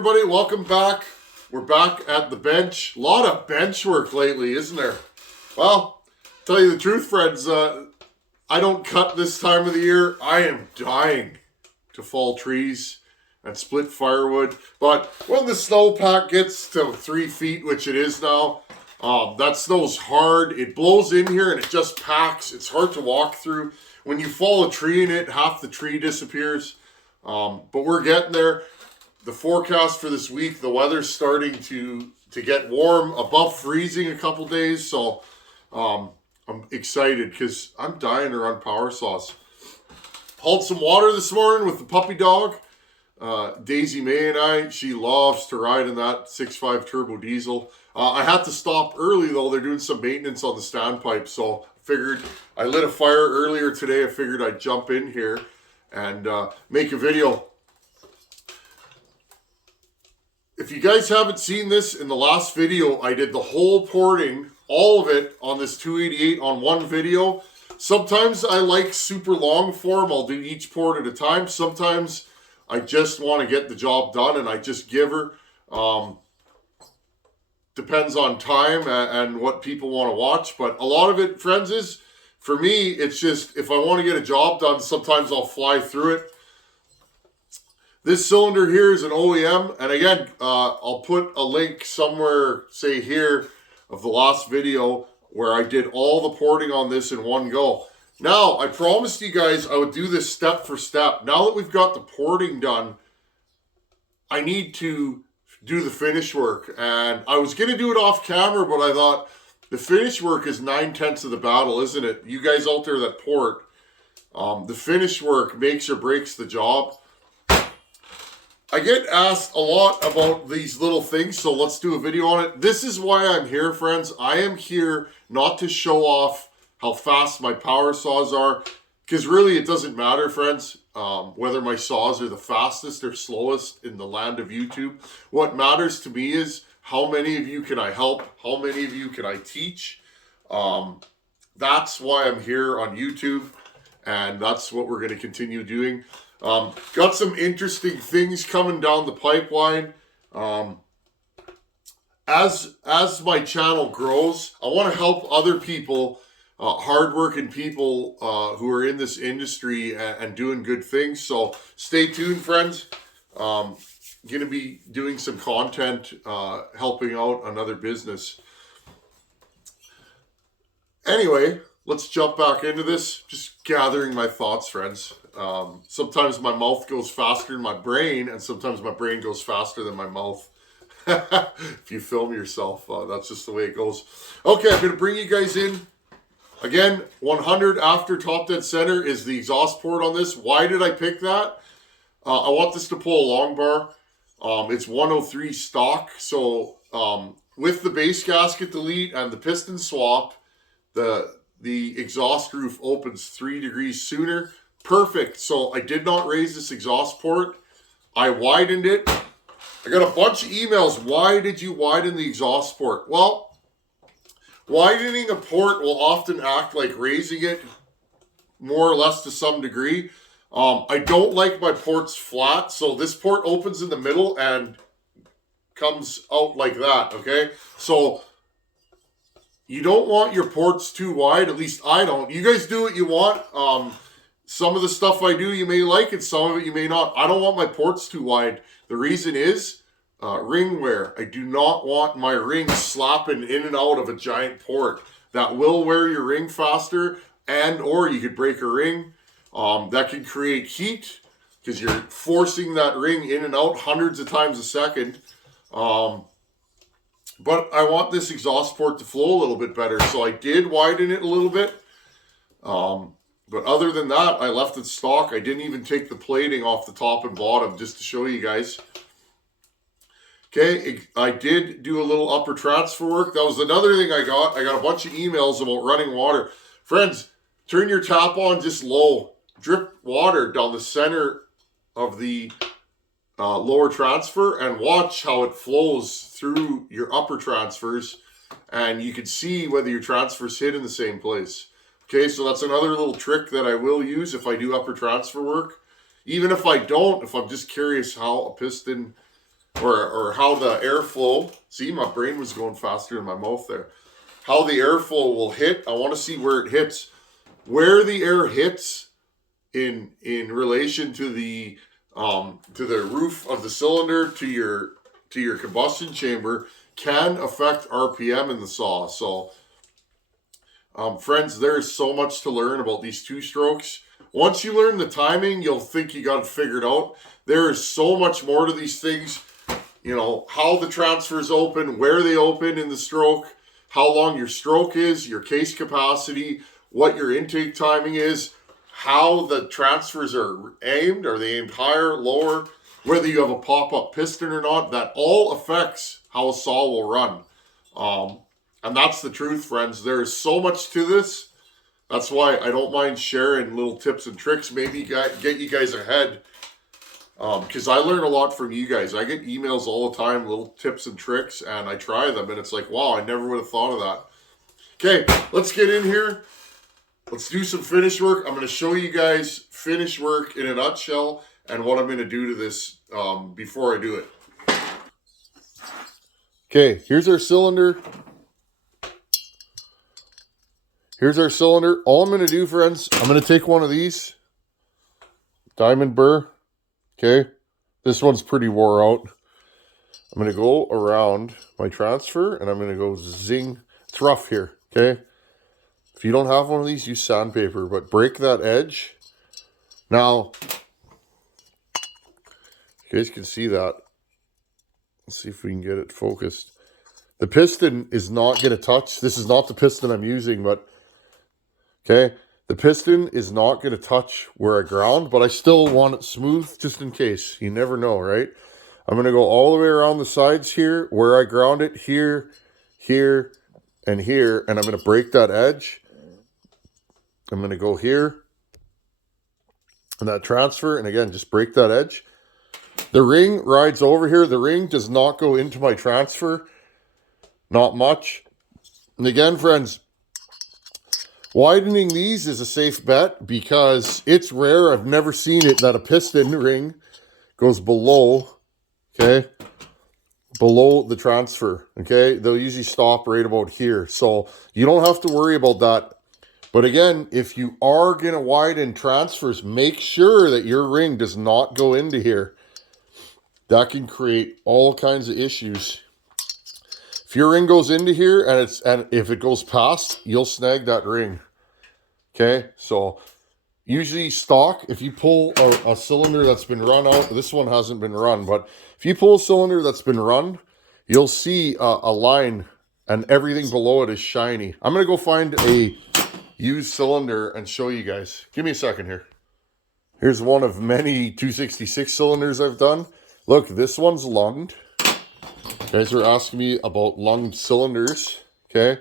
everybody, welcome back. We're back at the bench. A lot of bench work lately, isn't there? Well, tell you the truth, friends, I don't cut this time of the year. I am dying to fall trees and split firewood. But when the snowpack gets to 3 feet, which it is now, that snow's hard. It blows in here and it just packs. It's hard to walk through. When you fall a tree in it, half the tree disappears. But we're getting there. The forecast for this week, the weather's starting to get warm, above freezing a couple days. So I'm excited because I'm dying to run power saws. Hauled some water this morning with the puppy dog. Daisy May and I, she loves to ride in that 6.5 turbo diesel. I had to stop early though. They're doing some maintenance on the standpipe. So I lit a fire earlier today. I figured I'd jump in here and make a video. If you guys haven't seen this, in the last video, I did the whole porting, all of it, on this 288 on one video. Sometimes I like super long form. I'll do each port at a time. Sometimes I just want to get the job done and I just give her. Depends on time and what people want to watch. But a lot of it, friends, is, for me, it's just, if I want to get a job done, sometimes I'll fly through it. This cylinder here is an OEM, and again, I'll put a link somewhere, say here, of the last video where I did all the porting on this in one go. Now, I promised you guys I would do this step for step. Now that we've got the porting done, I need to do the finish work. And I was going to do it off camera, but I thought the finish work is 9/10 of the battle, isn't it? You guys out there that port, the finish work makes or breaks the job. I get asked a lot about these little things, so let's do a video on it. This is why I'm here, friends. I am here not to show off how fast my power saws are, because really it doesn't matter, friends, whether my saws are the fastest or slowest in the land of YouTube. What matters to me is how many of you can I help, how many of you can I teach. That's why I'm here on YouTube, and that's what we're going to continue doing. Got some interesting things coming down the pipeline. As my channel grows, I want to help other people, hardworking people who are in this industry and doing good things. So stay tuned, friends. Going to be doing some content, helping out another business. Anyway, let's jump back into this. Just gathering my thoughts, friends. Sometimes my mouth goes faster than my brain, and sometimes my brain goes faster than my mouth. If you film yourself, that's just the way it goes. Okay, I'm going to bring you guys in. Again, 100 after top dead center is the exhaust port on this. Why did I pick that? I want this to pull a long bar. It's 103 stock, so with the base gasket delete and the piston swap, the exhaust roof opens 3 degrees sooner. Perfect. So I did not raise this exhaust port. I widened it. I got a bunch of emails. Why did you widen the exhaust port? Well, widening a port will often act like raising it more or less to some degree. I don't like my ports flat. So this port opens in the middle and comes out like that. Okay. So you don't want your ports too wide. At least I don't. You guys do what you want. Some of the stuff I do you may like, and some of it you may not. I don't want my ports too wide. The reason is ring wear. I do not want my ring slapping in and out of a giant port. That will wear your ring faster, and or you could break a ring. That can create heat because you're forcing that ring in and out hundreds of times a second. But I want this exhaust port to flow a little bit better, so I did widen it a little bit. But other than that, I left it stock. I didn't even take the plating off the top and bottom just to show you guys. Okay, I did do a little upper transfer work. That was another thing I got. I got a bunch of emails about running water. Friends, turn your tap on just low. Drip water down the center of the lower transfer and watch how it flows through your upper transfers. And you can see whether your transfers hit in the same place. Okay, so that's another little trick that I will use if I do upper transfer work. Even if I don't, if I'm just curious how a piston or how the airflow, see, my brain was going faster in my mouth there. How the airflow will hit. I want to see where it hits. Where the air hits in relation to the roof of the cylinder to your combustion chamber can affect RPM in the saw. So friends, there's so much to learn about these two strokes. Once you learn the timing, you'll think you got it figured out. There is so much more to these things. You know, how the transfers open, where they open in the stroke, how long your stroke is, your case capacity, what your intake timing is, how the transfers are aimed. Are they aimed higher, lower, whether you have a pop-up piston or not? That all affects how a saw will run. And that's the truth, friends. There is so much to this. That's why I don't mind sharing little tips and tricks. Maybe get you guys ahead. Because I learn a lot from you guys. I get emails all the time, little tips and tricks, and I try them, and it's like, wow, I never would have thought of that. Okay, let's get in here. Let's do some finish work. I'm going to show you guys finish work in a nutshell and what I'm going to do to this before I do it. Okay, here's our cylinder. Here's our cylinder. All I'm going to do, friends, I'm going to take one of these diamond burr. Okay, this one's pretty wore out. I'm going to go around my transfer and I'm going to go zing. It's rough here, okay? If you don't have one of these, use sandpaper, but break that edge. Now, you guys can see that. Let's see if we can get it focused. The piston is not going to touch. This is not the piston I'm using, but okay. The piston is not going to touch where I ground, but I still want it smooth just in case. You never know, right? I'm going to go all the way around the sides here, where I ground it, here, here, and here, and I'm going to break that edge. I'm going to go here, and that transfer, and again, just break that edge. The ring rides over here. The ring does not go into my transfer. Not much. And again, friends, widening these is a safe bet because it's rare. I've never seen it that a piston ring goes below, okay, below the transfer, okay? They'll usually stop right about here. So you don't have to worry about that. But again, if you are going to widen transfers, make sure that your ring does not go into here. That can create all kinds of issues. If your ring goes into here and if it goes past, you'll snag that ring. Okay, so usually stock, if you pull a cylinder that's been run out, this one hasn't been run, but if you pull a cylinder that's been run, you'll see a line and everything below it is shiny. I'm going to go find a used cylinder and show you guys. Give me a second here. Here's one of many 266 cylinders I've done. Look, this one's lunged. You guys are asking me about lunged cylinders. Okay.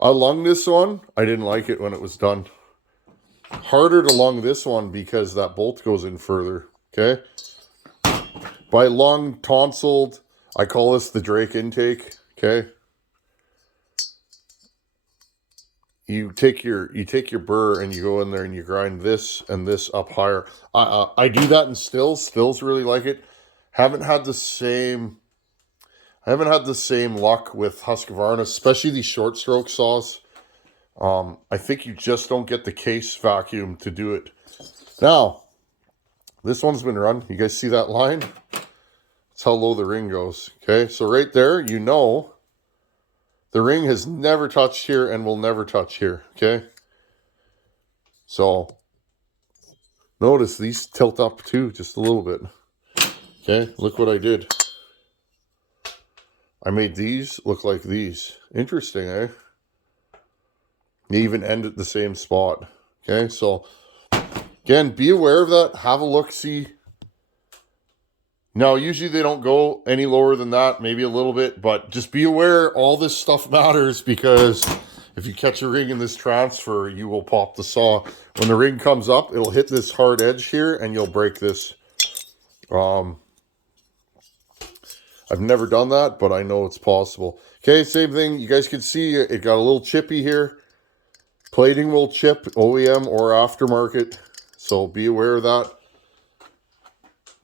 I lunged this one. I didn't like it when it was done. Harder to lung this one because that bolt goes in further. Okay. By lung, tonsiled, I call this the Drake intake. Okay. You take your burr and you go in there and you grind this and this up higher. I do that in stills. Stills really like it. Haven't had the same luck with Husqvarna, especially these short stroke saws. I think you just don't get the case vacuum to do it. Now, this one's been run. You guys see that line? That's how low the ring goes. Okay, so right there, you know the ring has never touched here and will never touch here. Okay, so notice these tilt up too, just a little bit. Okay, look what I did. I made these look like these. Interesting, eh? They even end at the same spot. Okay, so again, be aware of that. Have a look, see. Now, usually they don't go any lower than that, maybe a little bit, but just be aware all this stuff matters because if you catch a ring in this transfer, you will pop the saw. When the ring comes up, it'll hit this hard edge here and you'll break this. I've never done that, but I know it's possible. Okay, same thing. You guys can see it got a little chippy here. Plating will chip, OEM or aftermarket, so be aware of that.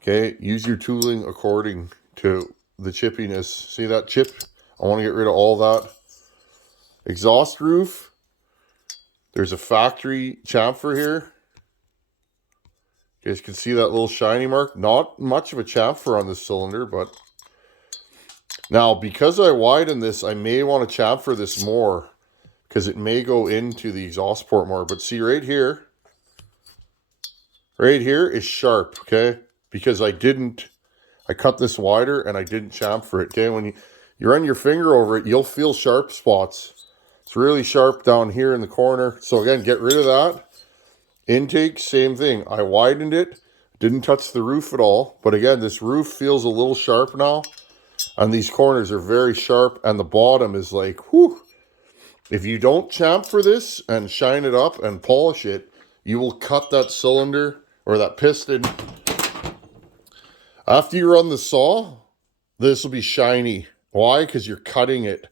Okay, use your tooling according to the chippiness. See that chip? I want to get rid of all that. Exhaust roof. There's a factory chamfer here. You guys can see that little shiny mark. Not much of a chamfer on this cylinder, but now because I widen this, I may want to chamfer this more because it may go into the exhaust port more. But see right here is sharp, okay? Because I cut this wider and I didn't chamfer it, okay? When you run your finger over it, you'll feel sharp spots. It's really sharp down here in the corner. So again, get rid of that. Intake, same thing. I widened it, didn't touch the roof at all. But again, this roof feels a little sharp now. And these corners are very sharp. And the bottom is like, whew. If you don't chamfer this and shine it up and polish it, you will cut that cylinder or that piston. After you run the saw, this will be shiny. Why? Because you're cutting it.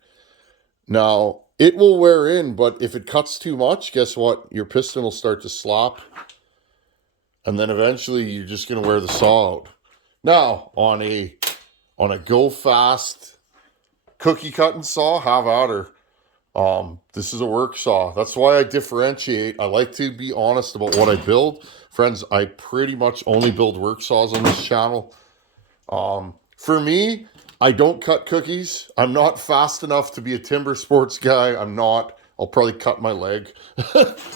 Now, it will wear in, but if it cuts too much, guess what? Your piston will start to slop. And then eventually you're just going to wear the saw out. Now, on a go fast cookie cutting saw, have at her. This is a work saw. That's why I differentiate. I like to be honest about what I build. Friends, I pretty much only build work saws on this channel. For me, I don't cut cookies. I'm not fast enough to be a timber sports guy. I'm not. I'll probably cut my leg.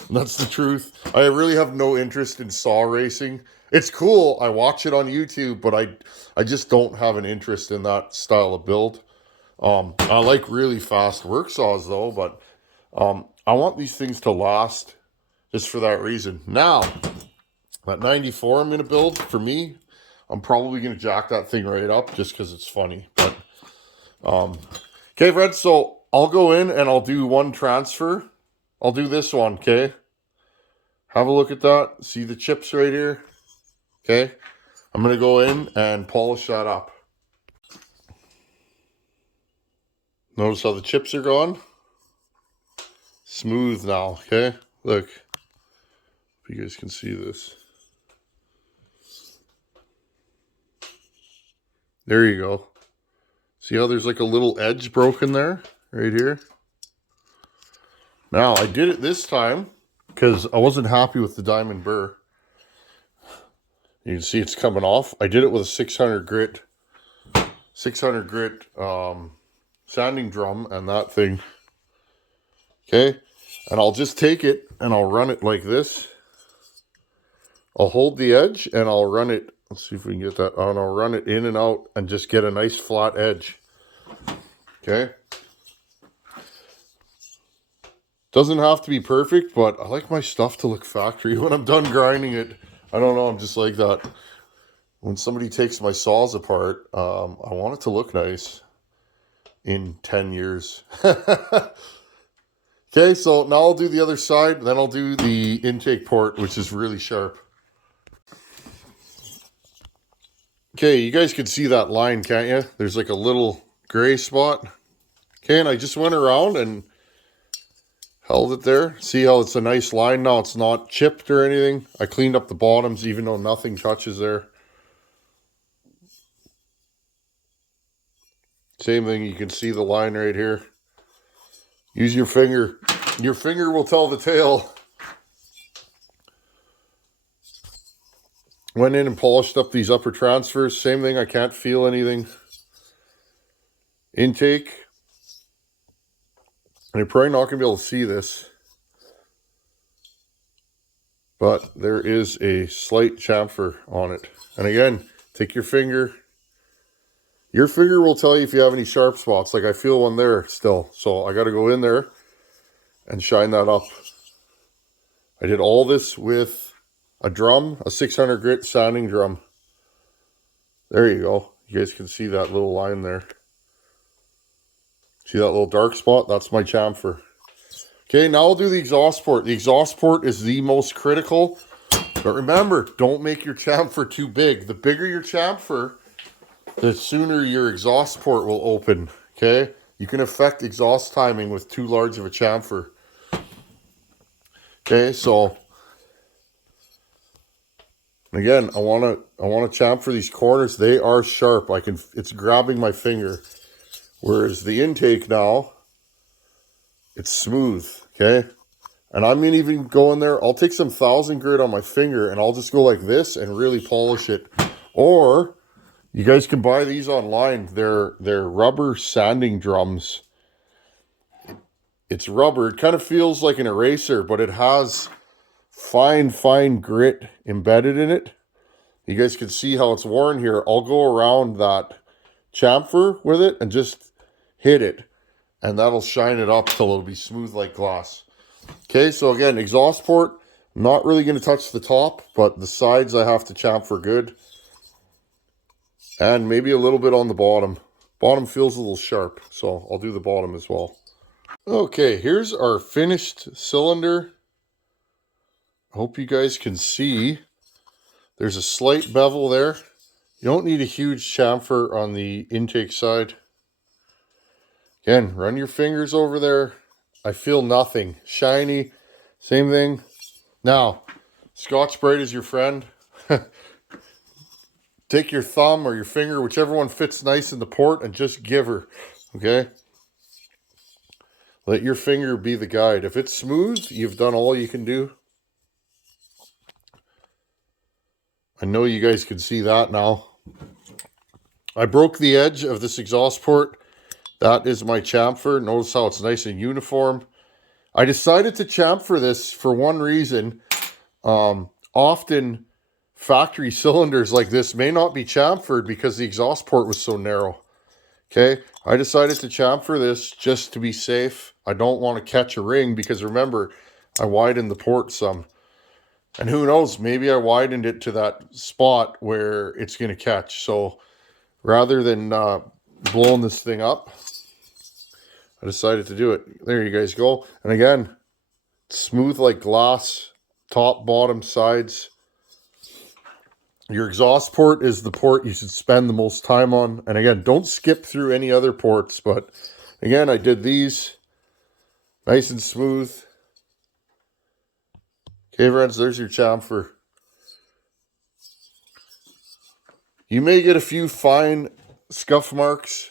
That's the truth. I really have no interest in saw racing. It's cool. I watch it on YouTube, but I just don't have an interest in that style of build. I like really fast work saws though, but I want these things to last just for that reason. Now, that 94 I'm going to build, for me, I'm probably going to jack that thing right up just because it's funny. But okay, Fred, so I'll go in and I'll do one transfer. I'll do this one, okay? Have a look at that. See the chips right here? Okay? I'm going to go in and polish that up. Notice how the chips are gone? Smooth now, okay? Look. If you guys can see this. There you go. See how there's like a little edge broken there? Right here. Now, I did it this time because I wasn't happy with the diamond burr. You can see it's coming off. I did it with a 600 grit sanding drum and that thing. Okay? And I'll just take it and I'll run it like this. I'll hold the edge and I'll run it. Let's see if we can get that on. I'll run it in and out and just get a nice flat edge. Okay. Doesn't have to be perfect, but I like my stuff to look factory when I'm done grinding it. I don't know. I'm just like that. When somebody takes my saws apart, I want it to look nice in 10 years. Okay, so now I'll do the other side. Then I'll do the intake port, which is really sharp. Okay, you guys can see that line, can't you? There's like a little gray spot. Okay, and I just went around and held it there. See how it's a nice line now? It's not chipped or anything. I cleaned up the bottoms even though nothing touches there. Same thing, you can see the line right here. Use your finger. Your finger will tell the tale. Went in and polished up these upper transfers. Same thing, I can't feel anything. Intake. And you're probably not going to be able to see this. But there is a slight chamfer on it. And again, take your finger. Your finger will tell you if you have any sharp spots. Like I feel one there still. So I got to go in there and shine that up. I did all this with a drum, a 600 grit sanding drum. There you go. You guys can see that little line there. See that little dark spot? That's my chamfer. Okay, now I'll do the exhaust port. The exhaust port is the most critical. But remember, don't make your chamfer too big. The bigger your chamfer, the sooner your exhaust port will open. Okay? You can affect exhaust timing with too large of a chamfer. Okay, so And again, I wanna chamfer these corners. They are sharp. It's grabbing my finger. Whereas the intake now, it's smooth. Okay. And I'm gonna even go in there. I'll take some 1000 grit on my finger and I'll just go like this and really polish it. Or you guys can buy these online. They're rubber sanding drums. It's rubber. It kind of feels like an eraser, but it has fine grit embedded in it. You guys can see how it's worn here. I'll go around that chamfer with it and just hit it, and that'll shine it up till it'll be smooth like glass. Okay, so again, exhaust port, not really going to touch the top, but the sides I have to chamfer good. And maybe a little bit on the bottom. Bottom feels a little sharp, so I'll do the bottom as well. Okay, here's our finished cylinder. Hope you guys can see. There's a slight bevel there. You don't need a huge chamfer on the intake side. Again, run your fingers over there. I feel nothing. Shiny, same thing. Now, Scotch-Brite is your friend. Take your thumb or your finger, whichever one fits nice in the port, and just give her, okay? Let your finger be the guide. If it's smooth, you've done all you can do. I know you guys can see that now. I broke the edge of this exhaust port. That is my chamfer. Notice how it's nice and uniform. I decided to chamfer this for one reason. Often factory cylinders like this may not be chamfered because the exhaust port was so narrow. Okay, I decided to chamfer this just to be safe. I don't want to catch a ring because remember, I widened the port some. And who knows, maybe I widened it to that spot where it's going to catch. So rather than blowing this thing up, I decided to do it. There you guys go. And again, smooth like glass, top, bottom, sides. Your exhaust port is the port you should spend the most time on. And again, don't skip through any other ports. But again, I did these nice and smooth. Okay, friends, there's your chamfer. You may get a few fine scuff marks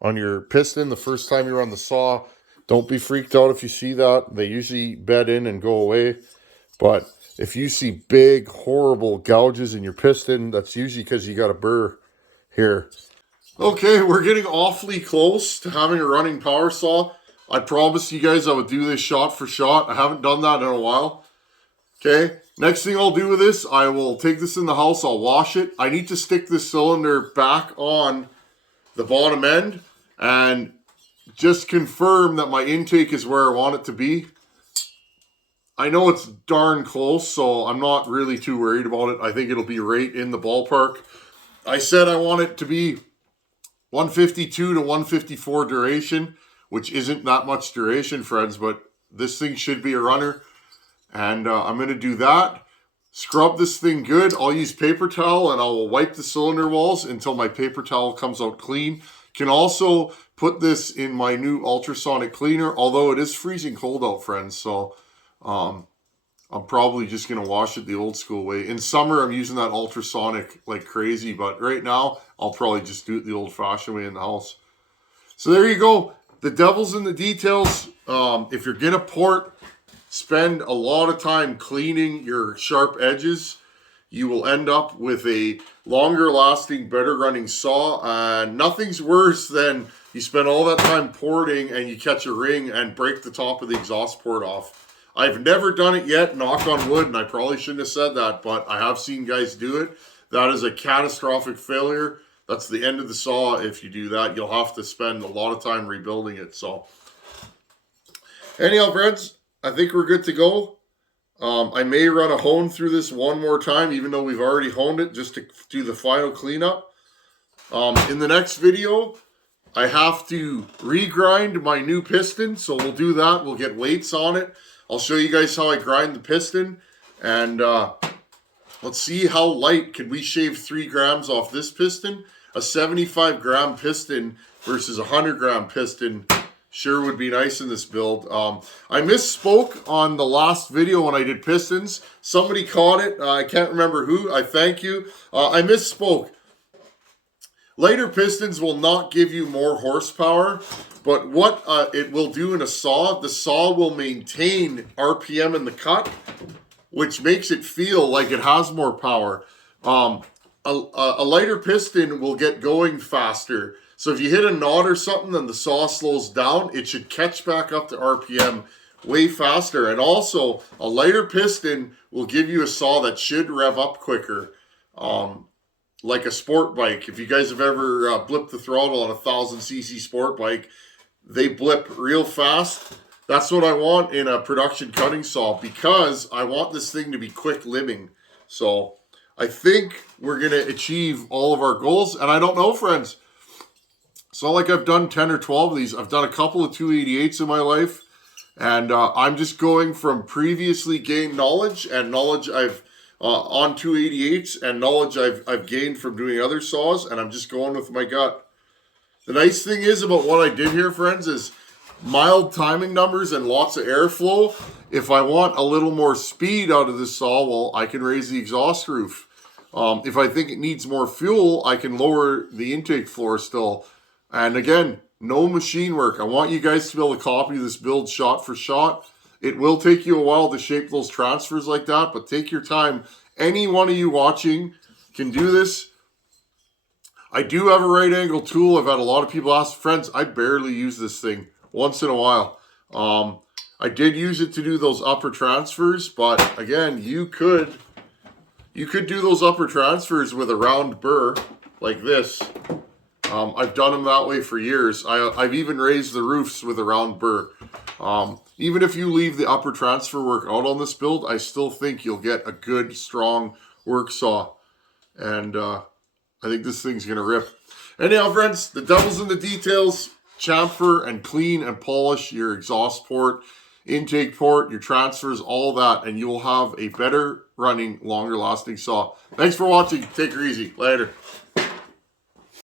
on your piston the first time you're on the saw. Don't be freaked out if you see that. They usually bed in and go away. But if you see big, horrible gouges in your piston, that's usually because you got a burr here. Okay, we're getting awfully close to having a running power saw. I promised you guys I would do this shot for shot. I haven't done that in a while. Okay, next thing I'll do with this, I will take this in the house, I'll wash it. I need to stick this cylinder back on the bottom end and just confirm that my intake is where I want it to be. I know it's darn close, so I'm not really too worried about it. I think it'll be right in the ballpark. I said I want it to be 152 to 154 duration, which isn't that much duration, friends, but this thing should be a runner. And I'm going to do that. Scrub this thing good. I'll use paper towel and I'll wipe the cylinder walls until my paper towel comes out clean. Can also put this in my new ultrasonic cleaner, although it is freezing cold out, friends. So I'm probably just going to wash it the old school way. In summer, I'm using that ultrasonic like crazy, but right now, I'll probably just do it the old fashioned way in the house. So there you go. The devil's in the details. If you're going to port, spend a lot of time cleaning your sharp edges. You will end up with a longer lasting, better running saw. And nothing's worse than you spend all that time porting and you catch a ring and break the top of the exhaust port off. I've never done it yet, knock on wood, and I probably shouldn't have said that, but I have seen guys do it. That is a catastrophic failure. That's the end of the saw. If you do that, you'll have to spend a lot of time rebuilding it. So anyhow, friends, I think we're good to go. I may run a hone through this one more time, even though we've already honed it, just to do the final cleanup. In the next video, I have to regrind my new piston, so we'll do that. We'll get weights on it. I'll show you guys how I grind the piston, and let's see how light can we shave 3 grams off this piston. A 75 gram piston versus a 100 gram piston sure would be nice in this build. I misspoke on the last video when I did pistons. Somebody caught it. I can't remember who. I thank you. I misspoke. Lighter pistons will not give you more horsepower, but what it will do in a saw, the saw will maintain RPM in the cut, which makes it feel like it has more power. A lighter piston will get going faster. So if you hit a knot or something and the saw slows down, it should catch back up to RPM way faster. And also, a lighter piston will give you a saw that should rev up quicker. Like a sport bike. If you guys have ever blipped the throttle on a 1000cc sport bike, they blip real fast. That's what I want in a production cutting saw, because I want this thing to be quick limbing. So I think we're going to achieve all of our goals. And I don't know, friends. It's not like I've done 10 or 12 of these. I've done a couple of 288s in my life. And I'm just going from previously gained knowledge and knowledge I've on 288s and knowledge I've gained from doing other saws, and I'm just going with my gut. The nice thing is about what I did here, friends, is mild timing numbers and lots of airflow. If I want a little more speed out of this saw, well, I can raise the exhaust roof. If I think it needs more fuel, I can lower the intake floor still. And again, no machine work. I want you guys to be able to copy this build shot for shot. It will take you a while to shape those transfers like that, but take your time. Any one of you watching can do this. I do have a right angle tool. I've had a lot of people ask, friends, I barely use this thing once in a while. I did use it to do those upper transfers, but again, you could do those upper transfers with a round burr like this. I've done them that way for years. I've even raised the roofs with a round burr. Even if you leave the upper transfer work out on this build, I still think you'll get a good, strong work saw. And I think this thing's going to rip. Anyhow, friends, the devil's in the details. Chamfer and clean and polish your exhaust port, intake port, your transfers, all that, and you will have a better running, longer lasting saw. Thanks for watching. Take her easy. Later.